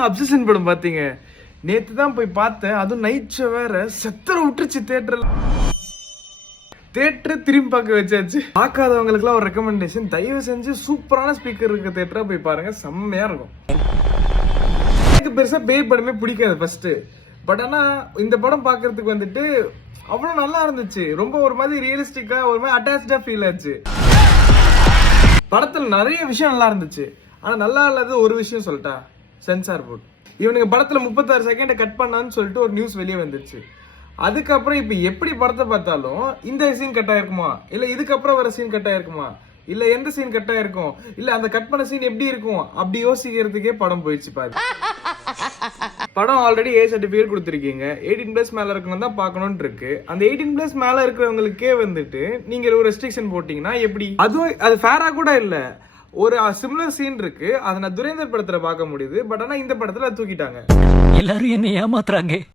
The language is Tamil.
என்னெல்லாம் அப்சஷன் படம் பாத்தீங்க? நேத்து தான் போய் பார்த்தேன். அதுவும் நைட் ஷோ வேற செத்தர விட்டுருச்சு தியேட்டர்ல. தியேட்டர் திரும்பி பார்க்க வச்சாச்சு. பார்க்காதவங்களுக்குலாம் ஒரு ரெக்கமெண்டேஷன், தயவு செஞ்சு சூப்பரான ஸ்பீக்கர் இருக்க தியேட்டரா போய் பாருங்க, செம்மையா இருக்கும். எனக்கு பெருசா பேய் படமே பிடிக்காது ஃபர்ஸ்ட். பட் ஆனா இந்த படம் பாக்குறதுக்கு வந்துட்டு அவ்வளவு நல்லா இருந்துச்சு. ரொம்ப ஒரு மாதிரி ரியலிஸ்டிக்கா, ஒரு மாதிரி அட்டாச்சா ஃபீல் ஆச்சு. படத்துல நிறைய விஷயம் நல்லா இருந்துச்சு. ஆனா நல்லா இல்லாத ஒரு விஷயம் சொல்லிட்டா, சென்சார் போர்டு. இவனுங்க படத்துல 36 செகண்ட் கட் பண்ணான்னு சொல்லிட்டு ஒரு நியூஸ் வெளியே வந்துருச்சு. அதுக்கப்புறம் இப்ப எப்படி படத்தை பார்த்தாலும் இந்த சீன் கட் ஆயிருக்குமா, இல்ல இதுக்கப்புறம் வர சீன் கட் ஆயிருக்குமா, இல்ல எந்த சீன் கட் ஆயிருக்கும், இல்ல அந்த கட் பண்ண சீன் எப்படி இருக்கும், அப்படி யோசிக்கிறதுக்கே படம் போயிடுச்சு பாரு. படம் ஆல்ரெடி A சர்டிபிகேட் கொடுத்துருக்கீங்க. 18+ மேல இருக்கணும் தான் பார்க்கணும்னு இருக்கு. அந்த 18+ மேல இருக்கிறவங்களுக்கே வந்துட்டு நீங்க ஒரு ரெஸ்ட்ரிக்ஷன் போட்டீங்கன்னா எப்படி? அதுவும் அது ஃபேரா கூட இல்ல. ஒரு சிமிலர் சீன் இருக்கு, அதை நான் துரேந்தர் படத்துல பார்க்க முடியுது. பட் ஆனா இந்த படத்துல தூக்கிட்டாங்க. எல்லாரும் என்ன ஏமாத்துறாங்க.